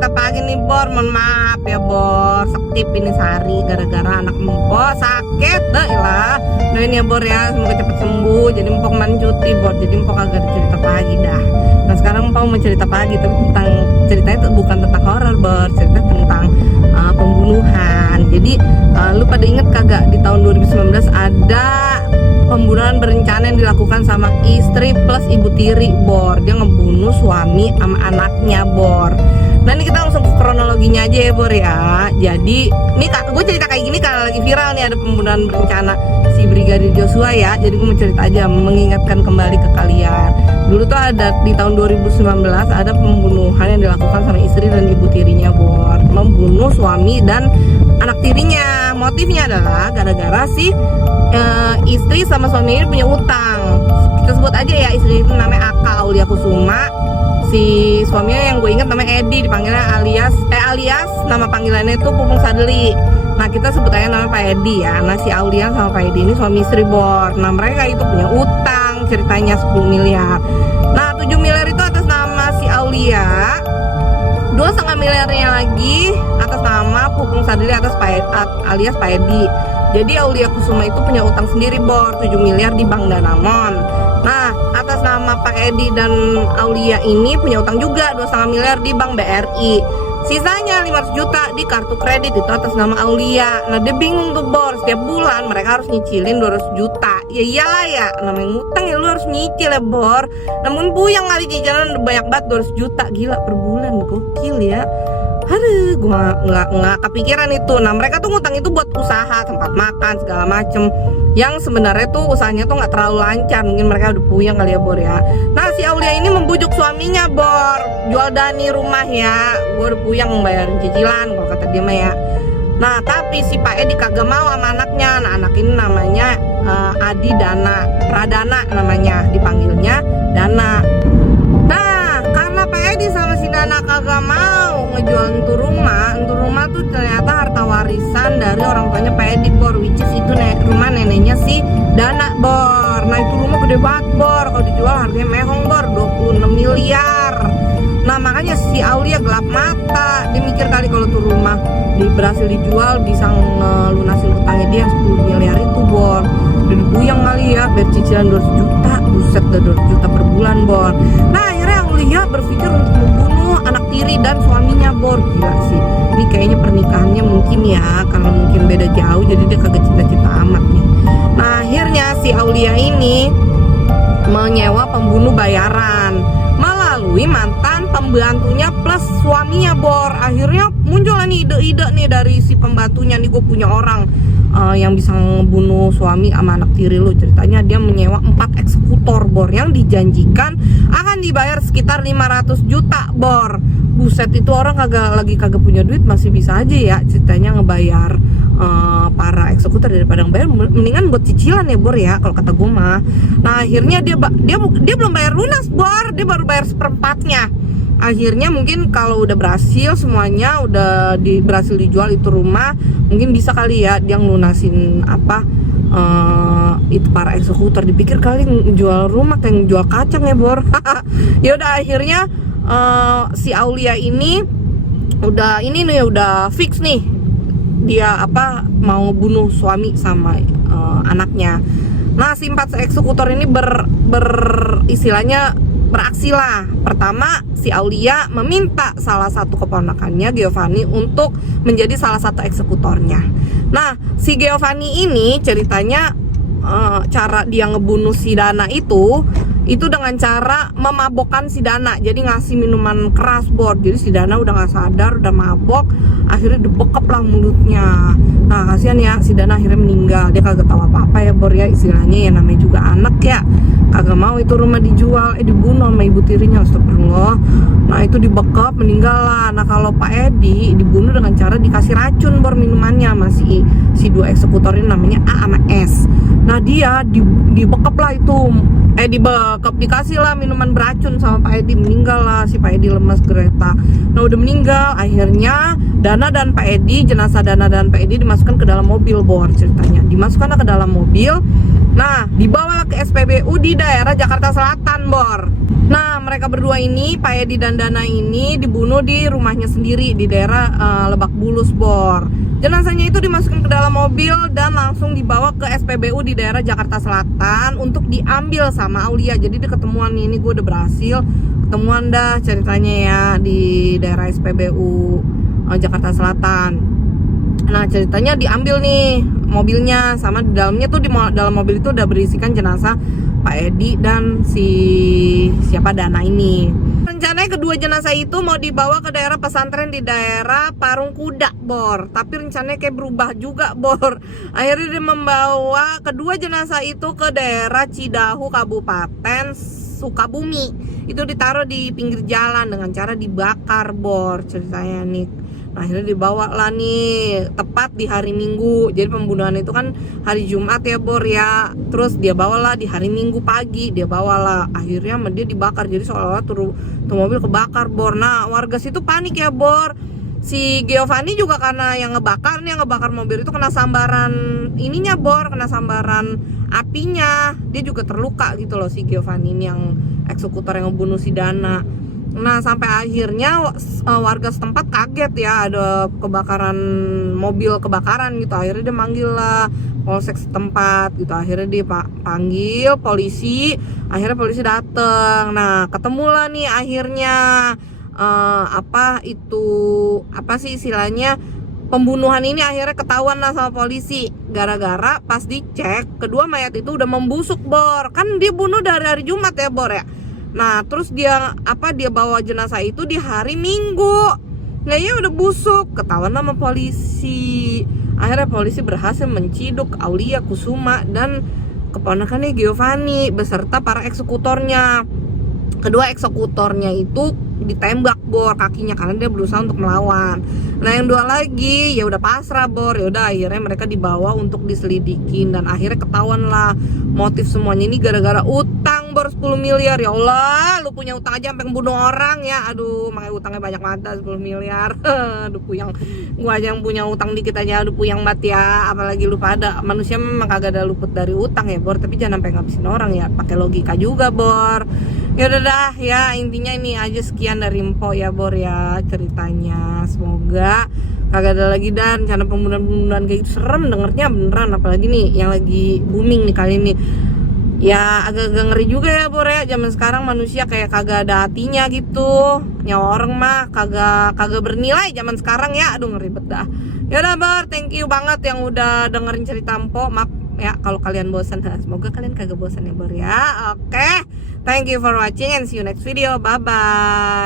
cerita pagi nih Bor, mohon maaf ya Bor, sektip ini Sari gara-gara anak Empok sakit deh lah. Doain ya Bor ya, semoga cepet sembuh. Jadi Empok kemarin cuti Bor, jadi Empok agak cerita pagi dah. Nah sekarang Empok mau cerita pagi, tapi tentang ceritanya itu bukan tentang horor Bor, cerita tentang pembunuhan. Jadi lu pada inget kagak di tahun 2019 ada pembunuhan berencana yang dilakukan sama istri plus ibu tiri Bor. Dia ngebunuh suami sama anaknya Bor. Nah ini kita langsung ke kronologinya aja ya Bor ya. Jadi ini gue cerita kayak gini karena lagi viral nih, ada pembunuhan berencana si Brigadir Joshua ya. Jadi gue mau cerita aja, mengingatkan kembali ke kalian. Dulu tuh ada di tahun 2019 ada pembunuhan yang dilakukan sama istri dan ibu tirinya Bor. Membunuh suami dan anak tirinya. Motifnya adalah gara-gara si istri sama suami ini punya utang. Kita sebut aja ya, istri itu namanya Aka Aulia Kusuma. Si suaminya yang gue ingat namanya Edi, dipanggilnya alias nama panggilannya itu Pupung Sadeli. Nah kita sebut aja namanya Pak Edi ya. Nah si Aulia sama Pak Edi ini suami istri Bor. Nah mereka itu punya utang, ceritanya 10 miliar. Nah 7 miliar itu atas nama si Aulia, 2,5 miliarnya lagi atas nama Pupung Sadeli alias Pak Edi. Jadi Aulia Kusuma itu punya utang sendiri Bor, 7 miliar di Bank Danamon. Nah atas nama Pak Edi dan Aulia ini punya utang juga 2,5 miliar di Bank BRI. Sisanya 500 juta di kartu kredit itu atas nama Aulia. Nah dia bingung tuh Bor, setiap bulan mereka harus nyicilin 200 juta. Ya iyalah ya, namanya ngutang ya lu harus nyicil ya Bor. Namun buyang kali cicilan udah banyak banget, 200 juta gila per bulan, gokil ya. Aduh, gue nggak kepikiran itu. Nah mereka tuh ngutang itu buat usaha, tempat makan segala macem, yang sebenarnya tuh usahanya tuh nggak terlalu lancar. Mungkin mereka udah puyeng kali ya Bor ya. Nah si Aulia ini membujuk suaminya Bor, jual Dani rumah ya, gue udah puyeng membayarin cicilan kalau kata dia mah ya. Nah tapi si Pak Edi kagak mau sama anaknya. Nah anak ini namanya Adi Dana Pradana, namanya dipanggilnya Dana. Nah karena Pak Edi sama si Dana kagak mau ngejual itu rumah tuh ternyata harta warisan dari orang tuanya Pak Edi Bor, which is itu rumah neneknya si Dana Bor. Nah itu rumah gede banget Bor, kalau dijual harganya mehong Bor, 26 miliar. Nah makanya si Aulia gelap mata, dia mikir kali kalau tuh rumah berhasil dijual bisa ngelunasin utangnya dia yang 10 miliar itu Bor. Dan buyang kali ya, biar cicilan 200 juta, buset dah 200 juta per bulan Bor. Nah akhirnya Aulia berpikir untuk membunuh anak tiri dan suaminya Bor. Gila sih, ini kayaknya pernikahannya mungkin ya, karena mungkin beda jauh jadi dia kagak cinta-cinta amat nih. Nah akhirnya si Aulia ini menyewa pembunuh bayaran melalui mantan pembantunya plus suaminya Bor. Akhirnya muncul nih ide-ide nih dari si pembantunya, nih gue punya orang yang bisa ngebunuh suami sama anak tiri lu. Ceritanya dia menyewa 4 eksekutor Bor, yang dijanjikan akan dibayar sekitar 500 juta Bor. Buset, itu orang kagak punya duit masih bisa aja ya ceritanya ngebayar para eksekutor, daripada ngebayar mendingan buat cicilan ya Bor ya kalau kata gue mah. Nah akhirnya dia belum bayar lunas Bor, dia baru bayar seperempatnya. Akhirnya mungkin kalau udah berhasil semuanya, udah berhasil dijual itu rumah, mungkin bisa kali ya dia ngelunasin itu para eksekutor. Dipikir kali jual rumah kayak jual kacang ya Bor. Ya udah akhirnya si Aulia ini udah fix nih dia mau bunuh suami sama anaknya. Nah si 4 eksekutor ini istilahnya beraksi lah. Pertama si Aulia meminta salah satu keponakannya Giovanni untuk menjadi salah satu eksekutornya. Nah si Giovanni ini ceritanya cara dia ngebunuh si Dana itu dengan cara memabokkan si Dana. Jadi ngasih minuman keras Bor. Jadi si Dana udah gak sadar, udah mabok, akhirnya dibekap lah mulutnya. Nah kasihan ya, si Dana akhirnya meninggal. Dia kagak tahu apa-apa ya Bor ya, istilahnya ya, namanya juga anak ya. Kagak mau itu rumah dijual, dibunuh sama ibu tirinya, astagfirullah. Nah itu dibekap, meninggal lah. Nah kalau Pak Edi dibunuh dengan cara dikasih racun Bor minumannya, masih si 2 eksekutor ini namanya A sama S. Nah dia dibekap lah itu dikasih lah minuman beracun sama Pak Edi, meninggal lah si Pak Edi, lemas Greta. Nah udah meninggal, akhirnya Dana dan Pak Edi, jenazah Dana dan Pak Edi dimasukkan ke dalam mobil, Bor, ceritanya dimasukkan ke dalam mobil. Nah dibawa ke SPBU di daerah Jakarta Selatan, Bor. Nah mereka berdua ini, Pak Edi dan Dana ini, dibunuh di rumahnya sendiri di daerah Lebak Bulus, Bor. Jenazahnya itu dimasukkan ke dalam mobil dan langsung dibawa ke SPBU di daerah Jakarta Selatan untuk diambil sama Aulia. Jadi di ketemuan ini gue udah berhasil ketemuan dah ceritanya ya di daerah SPBU Jakarta Selatan. Nah ceritanya diambil nih mobilnya, sama di dalamnya tuh, di dalam mobil itu udah berisikan jenazah Pak Edi dan siapa Dana ini. Rencananya kedua jenazah itu mau dibawa ke daerah pesantren di daerah Parung Kuda, Bor. Tapi rencananya kayak berubah juga, Bor. Akhirnya dia membawa kedua jenazah itu ke daerah Cidahu, Kabupaten Sukabumi. Itu ditaruh di pinggir jalan dengan cara dibakar, Bor, ceritanya nih. Nah, akhirnya dibawa lah nih tepat di hari Minggu. Jadi pembunuhan itu kan hari Jumat ya, Bor ya. Terus dia bawalah di hari Minggu pagi, dia bawalah. Akhirnya sama dia dibakar. Jadi seolah-olah tuh mobil kebakar, Bor. Nah warga situ panik ya, Bor. Si Giovanni juga karena yang ngebakar mobil itu kena sambaran ininya, Bor, kena sambaran apinya. Dia juga terluka gitu loh si Giovanni ini, yang eksekutor yang ngebunuh si Dana. Nah sampai akhirnya warga setempat kaget ya, ada kebakaran, mobil kebakaran gitu. Akhirnya dia manggil lah polsek setempat gitu. Akhirnya dia panggil polisi. Akhirnya polisi dateng. Nah ketemulah nih akhirnya apa sih istilahnya, pembunuhan ini akhirnya ketahuan lah sama polisi. Gara-gara pas dicek kedua mayat itu udah membusuk, Bor. Kan dia bunuh dari hari Jumat ya, Bor ya. Nah terus dia bawa jenazah itu di hari Minggu. Nah ya udah busuk, ketahuan sama polisi. Akhirnya polisi berhasil menciduk Aulia Kusuma dan keponakannya Giovanni beserta para eksekutornya. Kedua eksekutornya itu ditembak, Bor, kakinya karena dia berusaha untuk melawan. Nah yang dua lagi ya udah pasrah, Bor. Ya udah akhirnya mereka dibawa untuk diselidikin dan akhirnya ketahuan lah motif semuanya ini gara-gara utang, Bor, 10 miliar. Ya Allah, lu punya utang aja sampai ngebunuh orang ya. Aduh, makanya utangnya banyak banget, 10 miliar. Aduh puyang. Gua aja yang punya utang dikit aja aduh puyang banget ya. Apalagi lu pada manusia memang kagak ada luput dari utang ya, Bor. Tapi jangan sampai ngabisin orang ya. Pakai logika juga, Bor. Ya udah dah ya, intinya ini aja, sekian dari Mpo ya, Bor ya ceritanya. Semoga kagak ada lagi dan rencana pembunuhan kayak gitu. Serem dengernya beneran, apalagi nih yang lagi booming nih kali ini. Ya agak-agak ngeri juga ya, Bor ya. Zaman sekarang manusia kayak kagak ada hatinya gitu. Nyawa orang mah kagak bernilai zaman sekarang ya. Aduh ngeri bet dah. Ya udah, Bor, thank you banget yang udah dengerin cerita Mpo. Maaf ya kalau kalian bosan. Semoga kalian kagak bosan ya, Bor ya. Oke. Thank you for watching and see you next video. Bye bye.